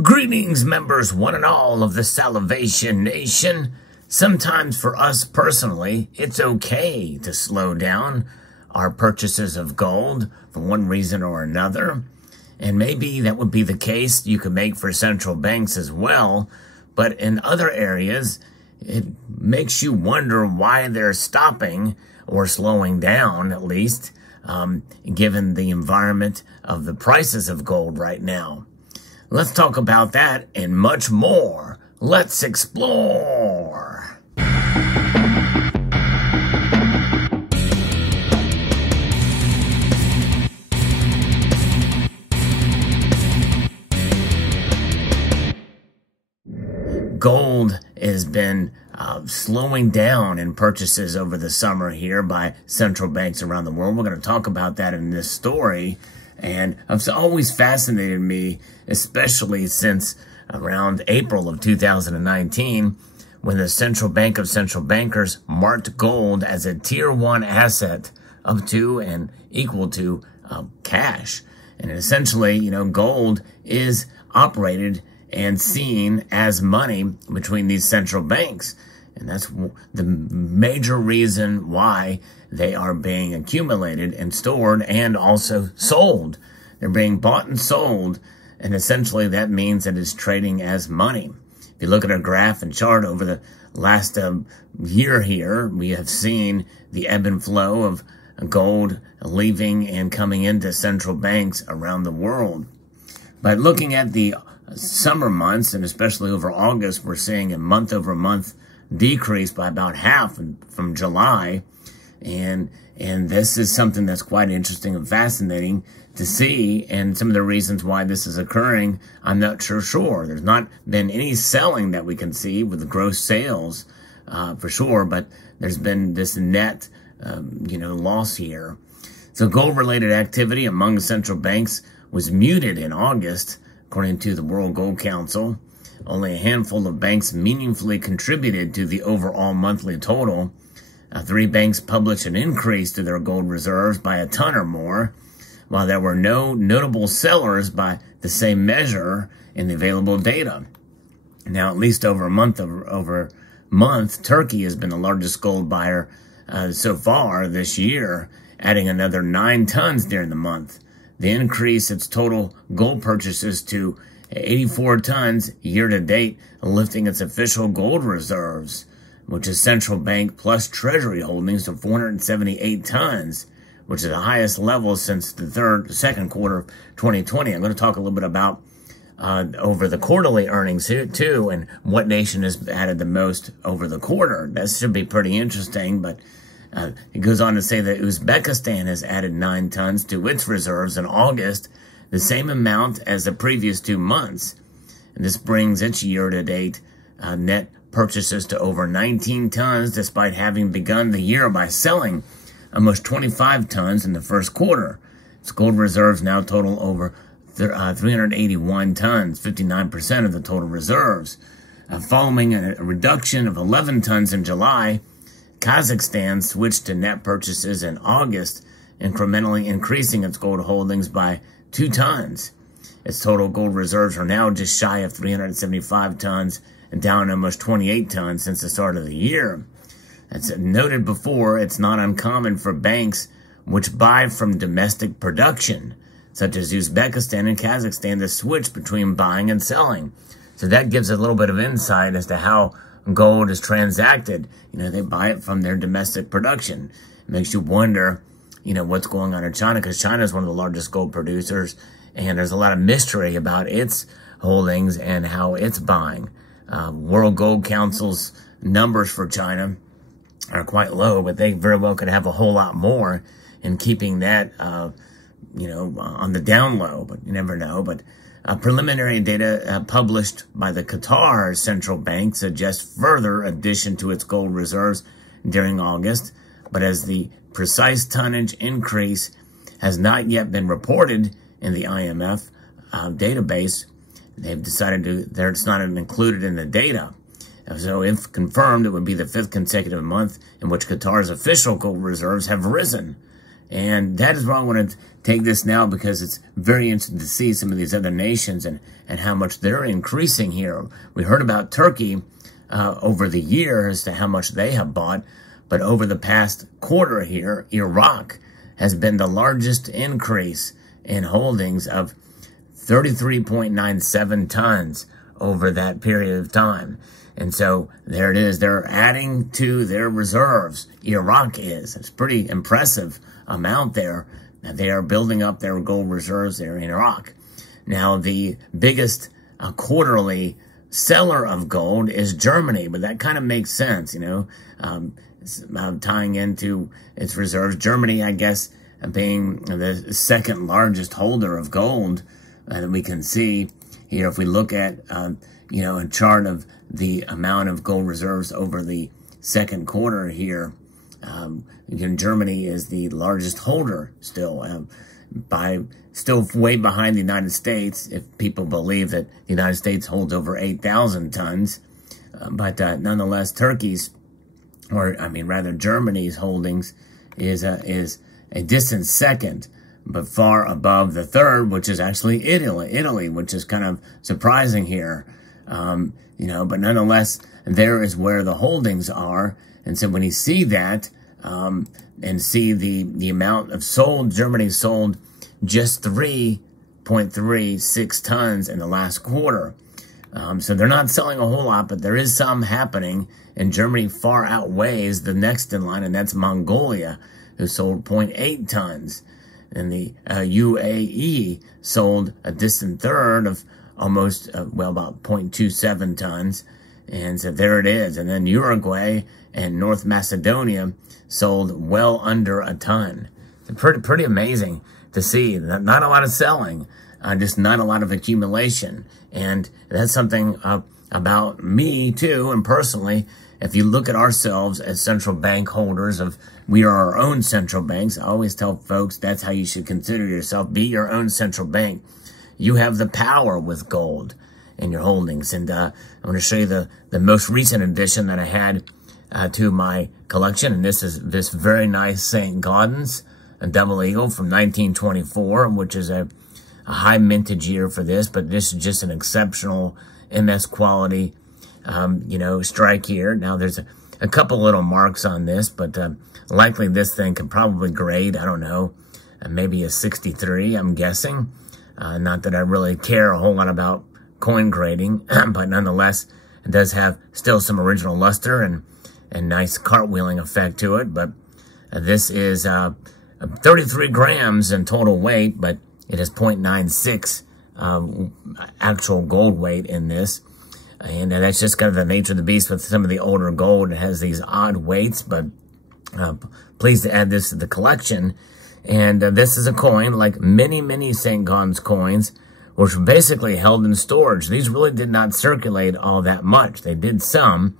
Greetings, members one and all of the Salivation Nation. Sometimes for us personally, it's okay to slow down our purchases of gold for one reason or another. And maybe that would be the case you could make for central banks as well. But in other areas, it makes you wonder why they're stopping or slowing down, at least, given the environment of the prices of gold right now. Let's talk about that and much more. Let's explore. Gold has been slowing down in purchases over the summer here by central banks around the world. We're going to talk about that in this story. And it's always fascinated me, especially since around April of 2019, when the Central Bank of Central Bankers marked gold as a Tier 1 asset up to and equal to cash. And essentially, gold is operated and seen as money between these central banks. And that's the major reason why they are being accumulated and stored and also sold. They're being bought and sold, and essentially that means that it's trading as money. If you look at a graph and chart over the last year here, we have seen the ebb and flow of gold leaving and coming into central banks around the world. But looking at the summer months, and especially over August, we're seeing a month-over-month decrease by about half from July. And this is something that's quite interesting and fascinating to see. And some of the reasons why this is occurring, I'm not sure. There's not been any selling that we can see with the gross sales, for sure. But there's been this net, loss here. So gold-related activity among central banks was muted in August, according to the World Gold Council. Only a handful of banks meaningfully contributed to the overall monthly total. 3 banks published an increase to their gold reserves by a ton or more, while there were no notable sellers by the same measure in the available data. Now, at least over month, Turkey has been the largest gold buyer so far this year, adding another 9 tons during the month. They increased its total gold purchases to 84 tons year-to-date, lifting its official gold reserves, which is central bank plus treasury holdings, to 478 tons, which is the highest level since the second quarter of 2020. I'm going to talk a little bit about over the quarterly earnings here too, and what nation has added the most over the quarter. That should be pretty interesting, but it goes on to say that Uzbekistan has added 9 tons to its reserves in August, the same amount as the previous 2 months. And this brings its year-to-date net purchases to over 19 tons, despite having begun the year by selling almost 25 tons in the first quarter. Its gold reserves now total over 381 tons, 59% of the total reserves. Following a reduction of 11 tons in July, Kazakhstan switched to net purchases in August, incrementally increasing its gold holdings by 2 tons. Its total gold reserves are now just shy of 375 tons and down almost 28 tons since the start of the year. As noted before, it's not uncommon for banks which buy from domestic production, such as Uzbekistan and Kazakhstan, to switch between buying and selling. So that gives a little bit of insight as to how gold is transacted. They buy it from their domestic production. It makes you wonder, what's going on in China, because China is one of the largest gold producers, and there's a lot of mystery about its holdings and how it's buying. World Gold Council's numbers for China are quite low, but they very well could have a whole lot more in keeping that, on the down low, but you never know. But preliminary data published by the Qatar Central Bank suggests further addition to its gold reserves during August, but as the precise tonnage increase has not yet been reported in the IMF database, they've decided it's not included in the data. So if confirmed, it would be the 5th consecutive month in which Qatar's official gold reserves have risen. And that is why I want to take this now, because it's very interesting to see some of these other nations and how much they're increasing here. We heard about Turkey over the year as to how much they have bought, but over the past quarter here, Iraq has been the largest increase in holdings of 33.97 tons over that period of time. And so there it is. They're adding to their reserves. Iraq is. It's a pretty impressive amount there. They are building up their gold reserves there in Iraq. Now, the biggest quarterly seller of gold is Germany, but that kind of makes sense, you know, tying into its reserves. Germany, I guess, being the second largest holder of gold that we can see here. If we look at, you know, a chart of the amount of gold reserves over the second quarter here, again, Germany is the largest holder still, still way behind the United States, if people believe that the United States holds over 8,000 tons. But nonetheless, Germany's holdings is a distant second, but far above the third, which is actually Italy, which is kind of surprising here. You know, but nonetheless, there is where the holdings are. And so when you see that, and see the amount of sold, Germany sold just 3.36 tons in the last quarter. So they're not selling a whole lot, but there is some happening, and Germany far outweighs the next in line, and that's Mongolia, who sold 0.8 tons. And the UAE sold a distant third of almost, about 0.27 tons. And so there it is. And then Uruguay and North Macedonia sold well under a ton. It's pretty amazing to see. Not a lot of selling, just not a lot of accumulation. And that's something about me, too, and personally. If you look at ourselves as central bank holders we are our own central banks. I always tell folks that's how you should consider yourself. Be your own central bank. You have the power with gold in your holdings. And I'm going to show you the most recent addition that I had to my collection. And this is this very nice St. Gaudens, a double eagle from 1924, which is a high mintage year for this. But this is just an exceptional MS quality you know, strike here. Now, there's a couple little marks on this, but likely this thing could probably grade, I don't know, maybe a 63, I'm guessing. Not that I really care a whole lot about coin grading, but nonetheless, it does have still some original luster and nice cartwheeling effect to it. But this is 33 grams in total weight, but it is 0.96 actual gold weight in this. And that's just kind of the nature of the beast with some of the older gold. It has these odd weights, but pleased to add this to the collection. And this is a coin, like many St. Gaudens coins, which were basically held in storage. These really did not circulate all that much. They did some,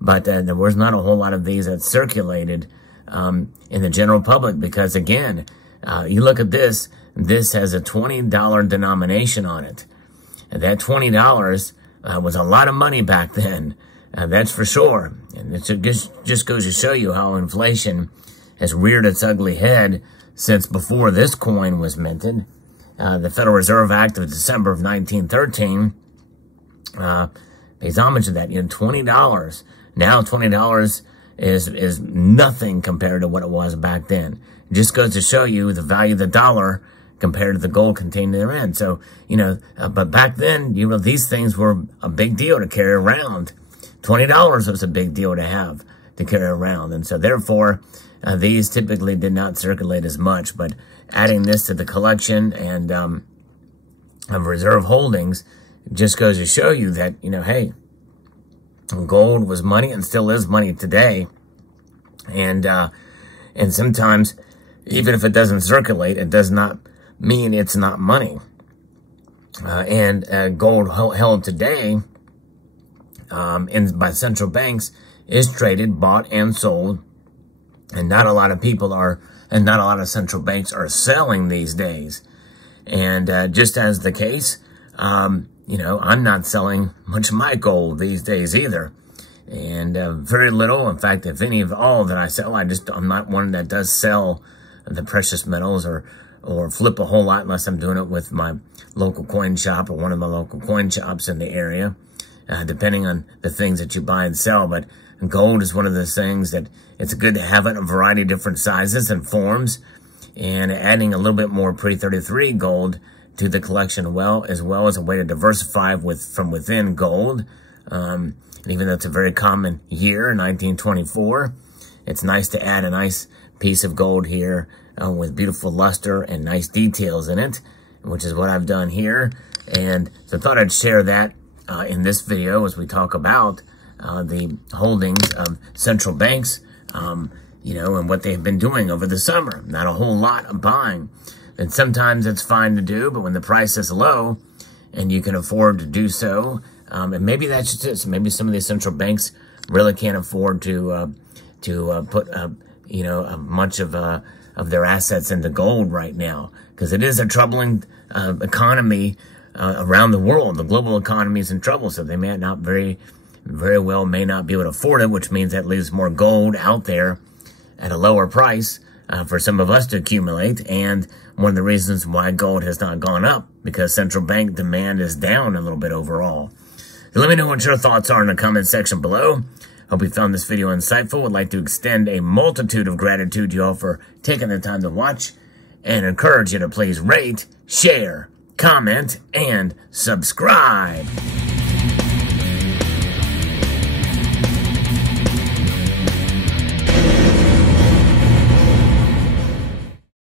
but there was not a whole lot of these that circulated in the general public because, again, you look at this, this has a $20 denomination on it. And that $20 was a lot of money back then, that's for sure. And it just goes to show you how inflation has reared its ugly head since before this coin was minted. The Federal Reserve Act of December of 1913 pays homage to that. You know, $20. Now $20 is nothing compared to what it was back then. It just goes to show you the value of the dollar compared to the gold contained therein. So, you know, but back then, you know, these things were a big deal to carry around. $20 was a big deal to have to carry around. And so therefore, these typically did not circulate as much. But adding this to the collection and of reserve holdings just goes to show you that, you know, hey, gold was money and still is money today. And sometimes, even if it doesn't circulate, it does not mean it's not money. And gold held today by central banks is traded, bought, and sold. And not a lot of people are, and not a lot of central banks are selling these days. And just as the case, you know, I'm not selling much of my gold these days either. And very little. In fact, if any of all that I sell, I'm not one that does sell the precious metals or flip a whole lot unless I'm doing it with my local coin shop or one of my local coin shops in the area, depending on the things that you buy and sell. But gold is one of those things that it's good to have it in a variety of different sizes and forms, and adding a little bit more pre-33 gold to the collection as well as a way to diversify from within gold. And even though it's a very common year, 1924, it's nice to add a nice piece of gold here with beautiful luster and nice details in it, which is what I've done here. And so I thought I'd share that in this video as we talk about the holdings of central banks, you know, and what they've been doing over the summer. Not a whole lot of buying. And sometimes it's fine to do, but when the price is low and you can afford to do so, and maybe that's just it. So maybe some of these central banks really can't afford to put, you know, much of their assets into gold right now, because it is a troubling economy around the world. The global economy is in trouble, so they may not very well may not be able to afford it, which means that leaves more gold out there at a lower price for some of us to accumulate. And one of the reasons why gold has not gone up, because central bank demand is down a little bit overall. So let me know what your thoughts are in the comment section below. Hope you found this video insightful. Would like to extend a multitude of gratitude to you all for taking the time to watch, and encourage you to please rate, share, comment, and subscribe.